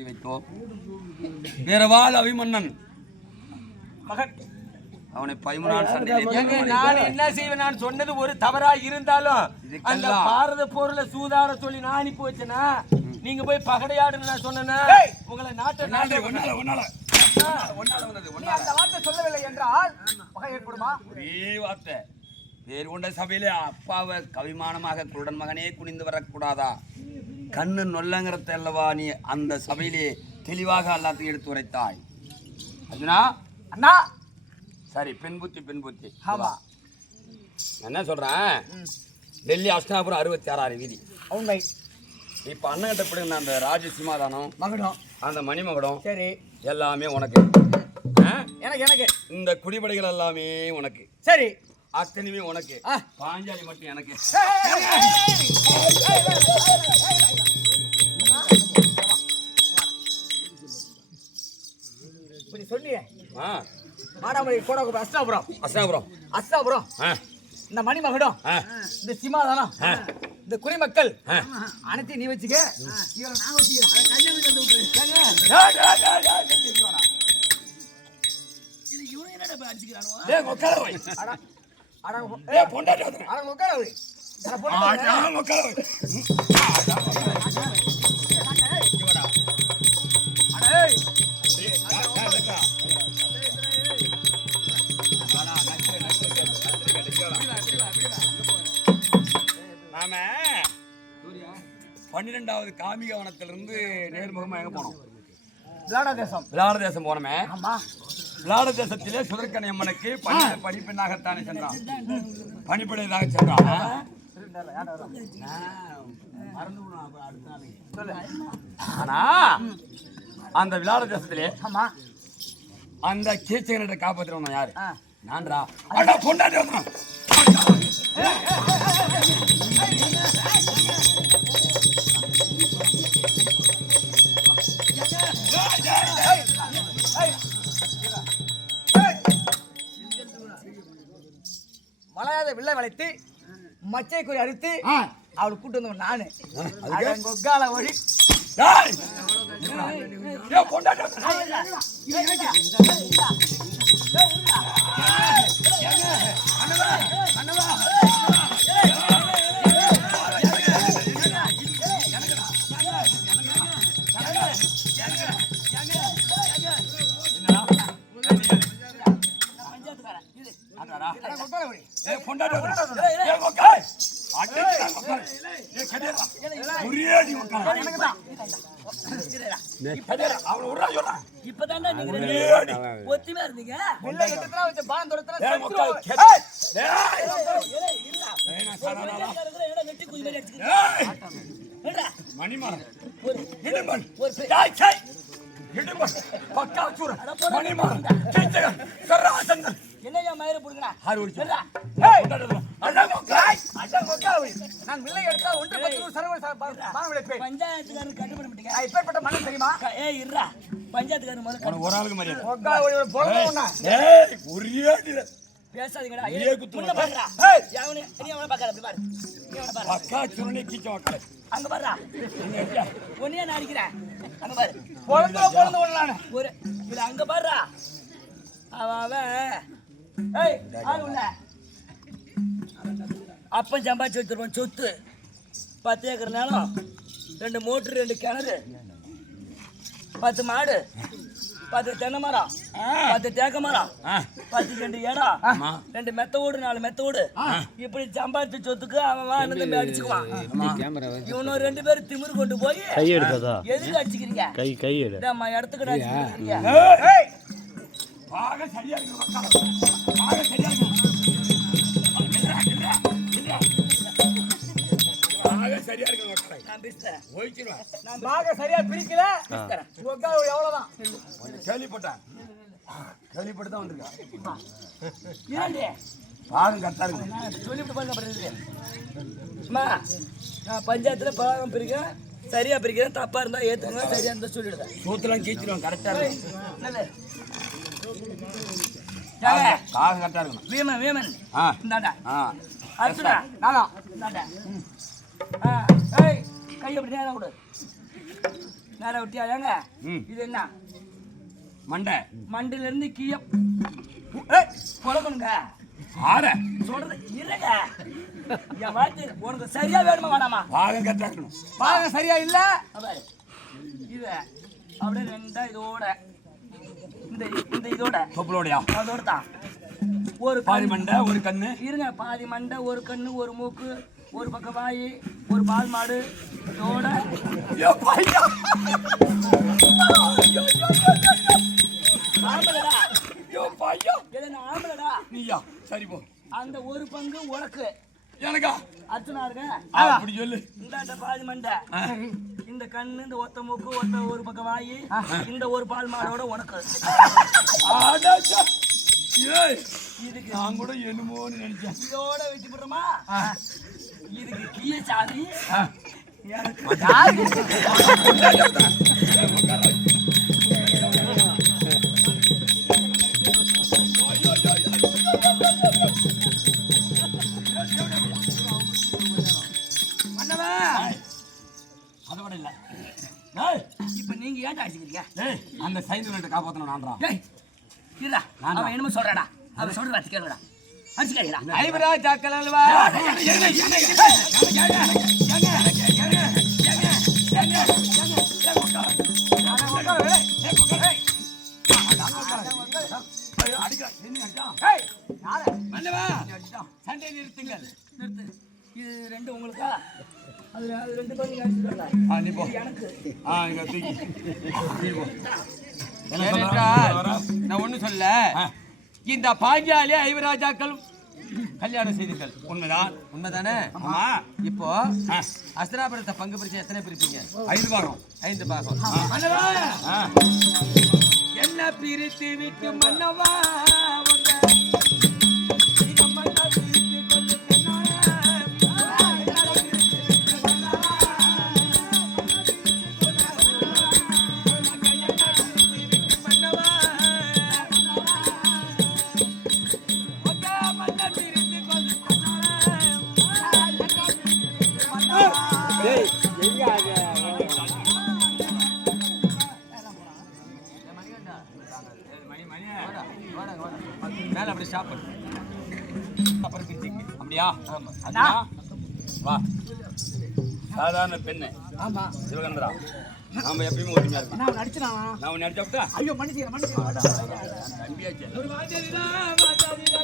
வைத்தோம். வேறவாள் அபிமன்னன் மகன் அவனை 13 நான் என்ன செய்வேன்? நான் சொன்னது ஒரு தவறா இருந்தாலும் அந்த பாரத போர்ல சூதார சொல்லி நான் அனுப்பி வச்சேனா, நீங்க போய் பகடையாடுன்னு நான் சொன்னேன்னா உங்களை நாட்டை அந்த வார்த்தை சொல்லவில்லை என்றால் பகை ஏற்படுமா? ஒரே வார்த்தை. வேறு கொண்ட சபையிலே அப்பாவை கவிமானமாக குருடன் மகனே குனிந்து வரக்கூடாதா? கண்ணு நொல்லங்கிறத அல்லவா நீ அந்த சபையிலே தெளிவாக எல்லாத்தையும் எடுத்து உரைத்தாய். அர்ஜுனா அண்ணா, சரி, பெண் புத்தி. ஆமா, என்ன சொல்றேன்? டெல்லி அஷ்டாபுரம் 66 வீதி உண்மை. இப்ப அண்ணன் கிட்ட அந்த ராஜ சிம்மாதானம் மகடம், அந்த மணிமகுடம், சரி, எல்லாமே உனக்கு. எனக்கு இந்த குடிபடைகள் எல்லாமே உனக்கு. சரி, அத்தனையுமே உனக்கு. பாஞ்சாலி மட்டும் எனக்கு. இப்படி சொன்னியே மாடாமலை கோடாகுப்பம் அஸ்தாபுரம் இந்த மணிமகுடம், இந்த சிம்மாதானம், இந்த குடிமக்கள் அனைத்தையும் நீ வச்சுக்க. நாம 12வது காமிக வனத்திலிருந்து நேர்முகமா எங்க போனோம்? விளாட தேசம் போனோமே. விளாட தேசத்திலே சுதர்க்கனை அம்மனுக்கு பணிப்பெண்ணாகத்தானே சென்றான், பணிப்படையதாக சென்றான். ஆனா அந்த விளாட தேசத்திலே அந்த கீச்சகனை காப்பாற்றுறவன் யாரு? நான்டா. பொண்டாட்டி மலையாத வில்லை வளைத்து மச்சை குறி அறுத்து அவளை கூட்டு வந்தவன் நானு. கொக்கால வழி என்னையா மயிர புடுங்கடா. நான் வில்லை எடுத்தா 1-10 பஞ்சாயத்துக்காரன் கட்டுப்பட மாட்டீங்க. இப்பேற்பட்ட மனம் தெரியுமா? இருடா, பஞ்சாயத்துக்காரன் முதல்ல ஒரு ஆளுக்கு மரியாதை பேசாதீங்கடா. அங்க பாருடா, ஒன்னையா நான் அடிக்கிறேன். அங்க பாரு, ஒரு அங்க பாருடா. அப்பன் சம்பாதிச்சு வச்சிருப்பான் சொத்து. 10 ஏக்கர் நிலம், 2 மோட்டர், 2 கிணறு, 10 மாடு, 10 தென்னை மரம், 10 தேக்க மரம், 10 2 இடம், 2 மெத்த வீடு, 4 மெத்த வீடு. இப்படி சம்பாதிச்ச சொத்துக்கு அவன் அடிச்சுக்குவான். இவனு 2 பேரும் திமிரு கொண்டு போய் எதுக்கு அடிச்சுக்கிறீங்க? இடத்துக்கு சரியா பிரிக்கல. எவ்வளவுதான் கேள்விப்பட்டேன், கேள்விப்பட்டுதான் வந்திருக்கேன். நான் பஞ்சாயத்துல பாகம் பிரிக்கிறேன், சரியா பிரிக்கிறேன். தப்பா இருந்தா ஏத்துங்க, சரியா இருந்தா சொல்லிடுறேன். சூத்திரம் கீச்சிடுவோம். கரெக்டா இருக்கணும். வீமன் கை அப்படி நேரம் விடு. மேல விட்டியா ஏங்க ம். இது என்ன மண்டை மண்டில இருந்து கீழே கொலக்கணுங்க ஆற சொல்றது இருங்க என் வார்த்தை உனக்கு சரியா வேணுமா வேணாமா பாகம் கட்டாக்கணும். பாருங்க சரியா இல்ல பாரு இது அப்படியே ரெண்டா இதோட இந்த இந்த இதோட தொப்புளோடையா அதோட தான் ஒரு பாதி மண்டை ஒரு கண்ணு. இருங்க பாதி மண்டை ஒரு கண்ணு ஒரு மூக்கு ஒரு பக்கம் வாய் ஒரு பால் மாடு இதோட ஆம்பளடா எதனா ஆம்பளடா நீயா சரி போ. அந்த ஒரு பங்கு உனக்கு எனக்கா அர்ச்சனா இருக்க அப்படி சொல்லு. இந்த பாதி மண்டை இந்த கண்ணு இந்த ஒத்த மூக்கு ஒத்த ஒரு பக்கம் வாய் இந்த ஒரு பால் மாடோட உனக்கு ஏய் இதுக்கு நான் கூட என்னமோன்னு நினைச்சேன். இதோட வச்சு போடுறோமா இதுக்கு கீழே சாதி அதோட இல்ல. இப்ப நீங்க ஏன் அடிச்சுக்கிறீங்க அந்த சைந்து காப்பாத்தணும் நான்டா. இல்ல அவன் என்னமோ சொல்றாடா அவன் சொல்ற வார்த்தை கேளுடா அடிச்சுக்கிறீங்களா ஐவராஜாக்கள் அல்வா. சண்டை நிறுத்துங்கள். நிறுத்து இது ரெண்டு உங்களுக்கா அது அது ரெண்டு பேரும் நீங்க அடிச்சுக்கிறீங்களா நீ போ. எனக்கு இங்க தூக்கி கீழ் போ. ஏனென்றால் நான் ஒண்ணு சொல்ல இந்த பாஞ்சாலி ஐவராஜாக்கள் கல்யாணம் செய்தீர்கள். உண்மைதான். உண்மைதானே? ஆமா. இப்போ அஸ்தினாபுரத்தை பங்கு பிரிச்சு எத்தனை பிரிப்பீங்க? 5 பாகம். 5 பாகம். என்ன பிரித்து விட்டு மன்னவா மேல அப்படி ஸ்டாப் பண்ணு. அப்புறம் பிரிச்சிங்க. அப்படியா? ஆமா. அண்ணா, வா. சாதாரண பெண்ணு ஆமா சிவகந்திரா, நாம எப்பயுமே ஒற்றுமையா இருக்கோம். நான் நடிச்சனா நான் உன்னை அடிச்சா ஐயோ மன்னிச்சிரேன் தம்பியாச்சு. ஒரு வாஜரிடா வாஜரிடா